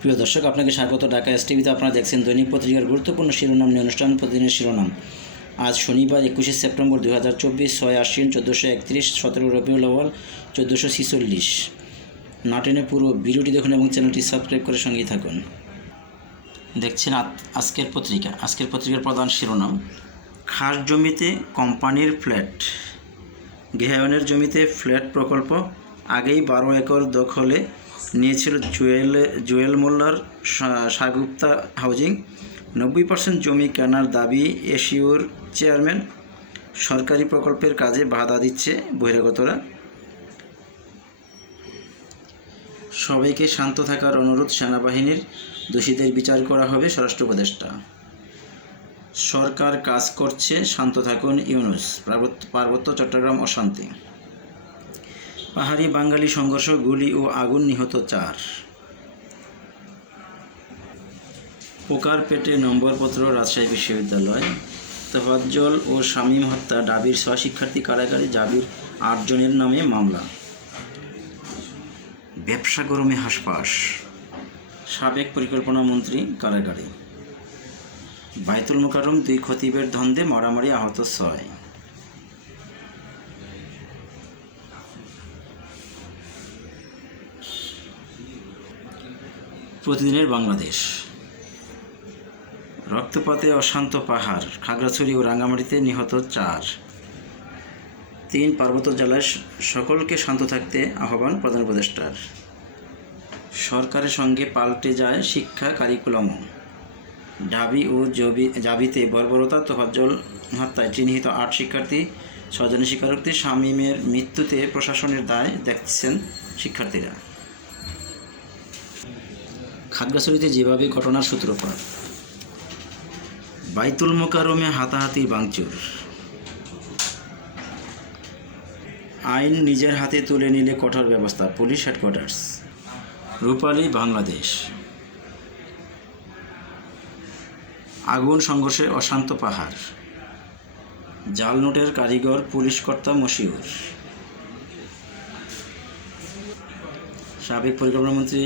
প্রিয় দর্শক, আপনাকে স্বাগত। ঢাকা এস টিভিতে আপনারা দেখছেন দৈনিক পত্রিকার গুরুত্বপূর্ণ শিরোনাম নিয়ে অনুষ্ঠান প্রতিদিনের শিরোনাম। আজ শনিবার, একুশে সেপ্টেম্বর দু হাজার চব্বিশ, ছয় আশ্বিন, চোদ্দোশো একত্রিশ, সতেরো রবিউল আওয়াল চোদ্দোশো ছিচল্লিশ। নাটেনে পুরো ভিডিওটি দেখুন এবং চ্যানেলটি সাবস্ক্রাইব করে সঙ্গেই থাকুন। দেখছেন আজকের পত্রিকা। আজকের পত্রিকার প্রধান শিরোনাম, খাস জমিতে কোম্পানির ফ্ল্যাট। গৃহায়নের জমিতে ফ্ল্যাট প্রকল্প, আগেই বারো একর দখলে নিয়েছিল জুয়েল জুয়েল মোল্লার সাগুপ্তা হাউজিং। নব্বই পার্সেন্ট জমি কেনার দাবি এশিওর চেয়ারম্যান। সরকারি প্রকল্পের কাজে বাধা দিচ্ছে বহিরাগতরা। সবাইকে শান্ত থাকার অনুরোধ সেনাবাহিনীর। দোষীদের বিচার করা হবে স্বরাষ্ট্র উপদেষ্টা। সরকার কাজ করছে, শান্ত থাকুন ইউনুস। পার্বত্য চট্টগ্রাম অশান্তি। পাহাড়ি বাঙালি সংঘর্ষ গুলি ও আগুন নিহত চার। পোকার পেটে নম্বরপত্র রাজশাহী বিশ্ববিদ্যালয়। তোফাজ্জল ও শামীম হত্যা ডাবির ছয় শিক্ষার্থী কারাগারে জাবির আটজনের নামে মামলা। ব্যবসা গরমে হাসপাস। সাবেক পরিকল্পনা মন্ত্রী কারাগারে। বাইতুল মোকারম দুই খতিবের ধন্দে মারামারি আহত ছয়। প্রতিদিনের বাংলাদেশ। রক্তপাতে অশান্ত পাহাড়, খাগড়াছড়ি ও রাঙ্গামাটিতে নিহত চার। তিন পার্বত্য জেলায় সকলকে শান্ত থাকতে আহ্বান প্রধান উপদেষ্টার। সরকারের সঙ্গে পাল্টে যায় শিক্ষা কারিকুলামও ঢাবি ও জবি, জাবিতে বর্বরতা তোফাজ্জল হত্যায় চিহ্নিত আট শিক্ষার্থী ছজনের স্বীকারোক্তি, শামীমের মৃত্যুতে প্রশাসনের দায় দেখছেন শিক্ষার্থীরা। খাগড়াছড়িতে যেভাবে ঘটনার সূত্রপাত, বাইতুল মোকারমে হাতাহাতি বাংচুর আইন নিজের হাতে তুলে নিলে কঠোর ব্যবস্থা, পুলিশ হেডকোয়ার্টার্স, রূপালী বাংলাদেশ। আগুন সংঘর্ষে অশান্ত পাহাড় জাল নোটের কারিগর পুলিশ কর্তা মশিউর। সাবেক পরিকল্পনামন্ত্রী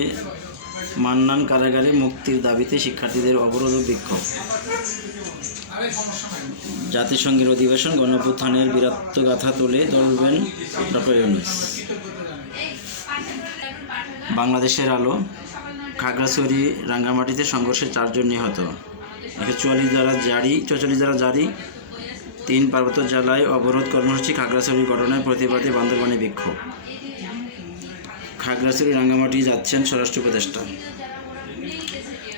মান্নান কারাগারে মুক্তির দাবিতে শিক্ষার্থীদের অবরোধ বিক্ষোভ। জাতিসংঘের অধিবেশন গণঅভ্যুত্থানের বীরত্বগাথা তুলে ধরবেন ডক্টর ইউনুস। বাংলাদেশের আলো, খাগড়াছড়ি, রাঙ্গামাটিতে সংঘর্ষে চারজন নিহত। একশো চুয়াল্লিশ দ্বারা জারি চৌচল্লিশ দ্বারা জারি। তিন পার্বত্য জেলায় অবরোধ কর্মসূচি খাগড়াছড়ির ঘটনায় প্রতিবাদে বান্দরবানে বিক্ষোভ। খাগড়াছড়ি রাঙ্গামাটি যাচ্ছেন স্বরাষ্ট্র উপদেষ্টা।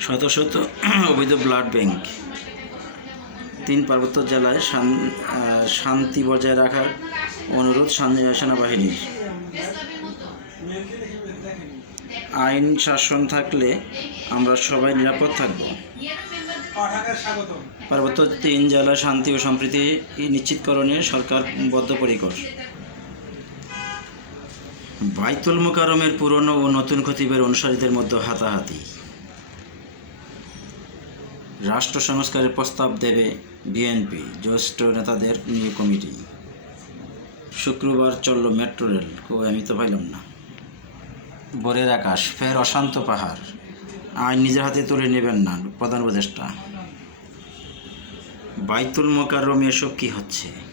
শত শত অবৈধ ব্লাড ব্যাংক। তিন পার্বত্য জেলায় শান- শান্তি বজায় রাখার অনুরোধ সেনাবাহিনীর। আইন শাসন থাকলে আমরা সবাই নিরাপদ থাকব। পার্বত্য তিন জেলার শান্তি ও সম্প্রীতি নিশ্চিতকরণে সরকার বদ্ধপরিকর। বাইতুল মোকারমের পুরনো ও নতুন খতিবের অনুসারীদের মধ্যে হাতাহাতি। রাষ্ট্র সংস্কারের প্রস্তাব দেবে বিএনপি, জ্যেষ্ঠ নেতাদের নিয়ে কমিটি। শুক্রবার চলল মেট্রো রেল। কো আমি তো পাইলাম না। ভোরের আকাশ, ফের অশান্ত পাহাড়। আইন নিজের হাতে তুলে নেবেন না প্রধান উপদেষ্টা। বাইতুল মোকাররমে এসব কী হচ্ছে?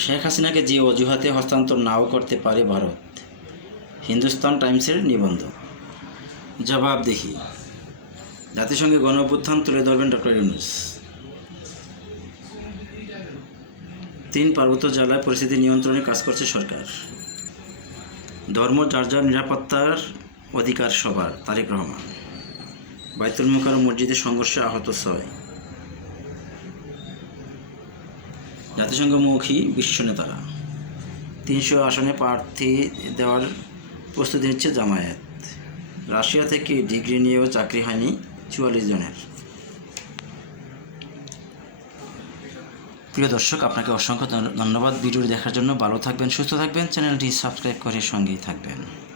শেখ হাসিনাকে যে অজুহাতে হস্তান্তর নাও করতে পারে ভারত, হিন্দুস্তান টাইমসের নিবন্ধ জবাব দেখি জাতিসংঘে গণ অভ্যুত্থান তুলে ধরবেন ডক্টর ইউনুস। তিন পার্বত্য জেলায় পরিস্থিতি নিয়ন্ত্রণে কাজ করছে সরকার। ধর্ম, যার যার নিরাপত্তার অধিকার সবার, তারেক রহমান। বাইতুল মোকারম মসজিদে সংঘর্ষে আহত ছয়। জাতিসংঘমুখী বিশ্ব নেতারা। তিনশো আসনে প্রার্থী দেওয়ার প্রস্তুতি নিচ্ছে জামায়াত। রাশিয়া থেকে ডিগ্রি নিয়েও চাকরি হয়নি চুয়াল্লিশ জনের। প্রিয় দর্শক, আপনাকে অসংখ্য ধন্য- ধন্যবাদ। ভিডিওটি দেখার জন্য ভালো থাকবেন, সুস্থ থাকবেন। চ্যানেলটি সাবস্ক্রাইব করে সঙ্গেই থাকবেন।